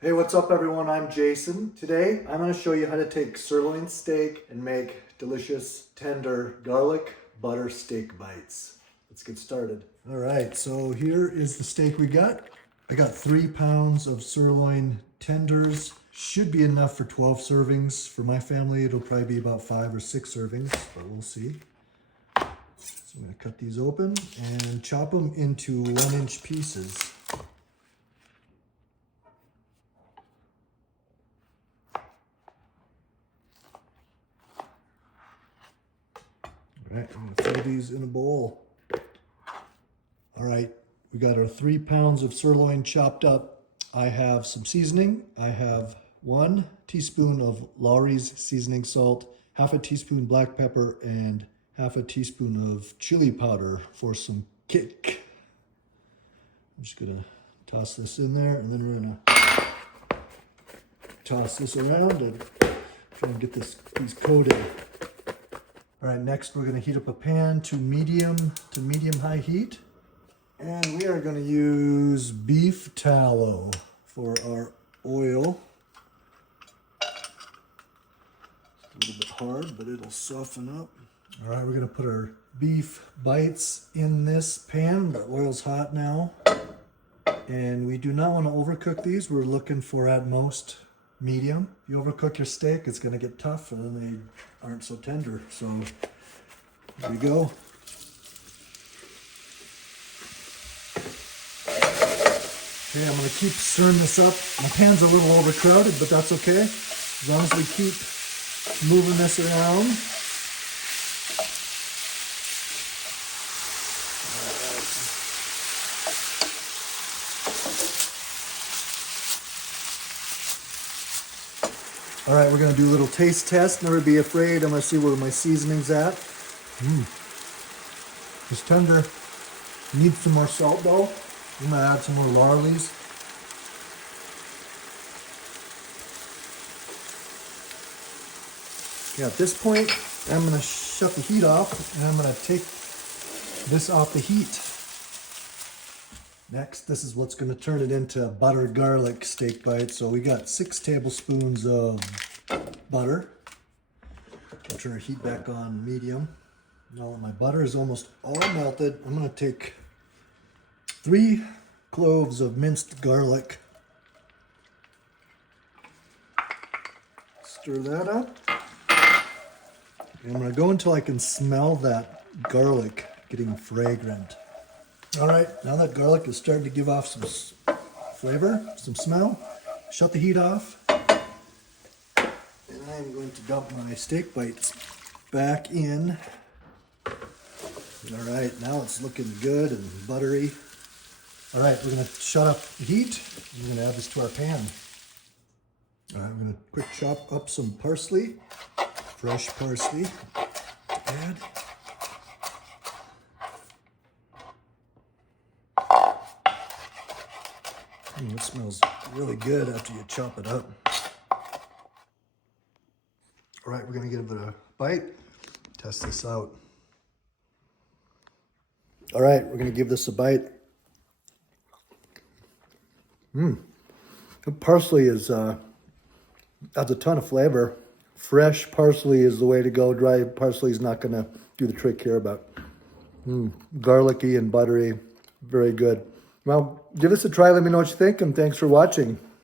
Hey, what's up everyone? I'm Jason. Today, I'm going to show you how to take sirloin steak and make delicious, tender garlic butter steak bites. Let's get started. All right, so here is the steak we got. I got 3 pounds of sirloin tenders. Should be enough for 12 servings. For my family, it'll probably be about 5 or 6 servings, but we'll see. So I'm going to cut these open and chop them into 1-inch pieces. All right, I'm gonna throw these in a bowl. All right, we got our 3 pounds of sirloin chopped up. I have some seasoning. I have 1 teaspoon of Lawry's seasoning salt, half a teaspoon black pepper, and half a teaspoon of chili powder for some kick. I'm just gonna toss this in there, and then we're gonna toss this around and try and get these coated. All right, next we're gonna heat up a pan to medium high heat. And we are gonna use beef tallow for our oil. It's a little bit hard, but it'll soften up. All right, we're gonna put our beef bites in this pan. The oil's hot now. And we do not wanna overcook these. We're looking for at most medium. If you overcook your steak, it's gonna get tough and then they aren't so tender. So here we go. Okay, I'm gonna keep stirring this up. My pan's a little overcrowded, but that's okay. As long as we keep moving this around. All right, we're gonna do a little taste test. Never be afraid. I'm gonna see where my seasoning's at. It's tender. Need some more salt though. I'm gonna add some more Lawry's. Okay, at this point, I'm gonna shut the heat off and I'm gonna take this off the heat. Next, this is what's going to turn it into butter garlic steak bites. So we got 6 tablespoons of butter. I'll turn our heat back on medium. Now that my butter is almost all melted, I'm going to take 3 cloves of minced garlic. Stir that up. And I'm going to go until I can smell that garlic getting fragrant. All right, now that garlic is starting to give off some flavor, some smell, shut the heat off. And I'm going to dump my steak bites back in. All right, now it's looking good and buttery. All right, we're gonna shut up the heat. We're gonna add this to our pan. All right, we're gonna quick chop up some parsley, fresh parsley. Add. It smells really good after you chop it up. All right, we're gonna give it a bite, test this out. All right, we're gonna give this a bite. The parsley is adds a ton of flavor. Fresh parsley is the way to go. Dry parsley is not gonna do the trick here, but garlicky and buttery, very good. Well, give us a try. Let me know what you think, and thanks for watching.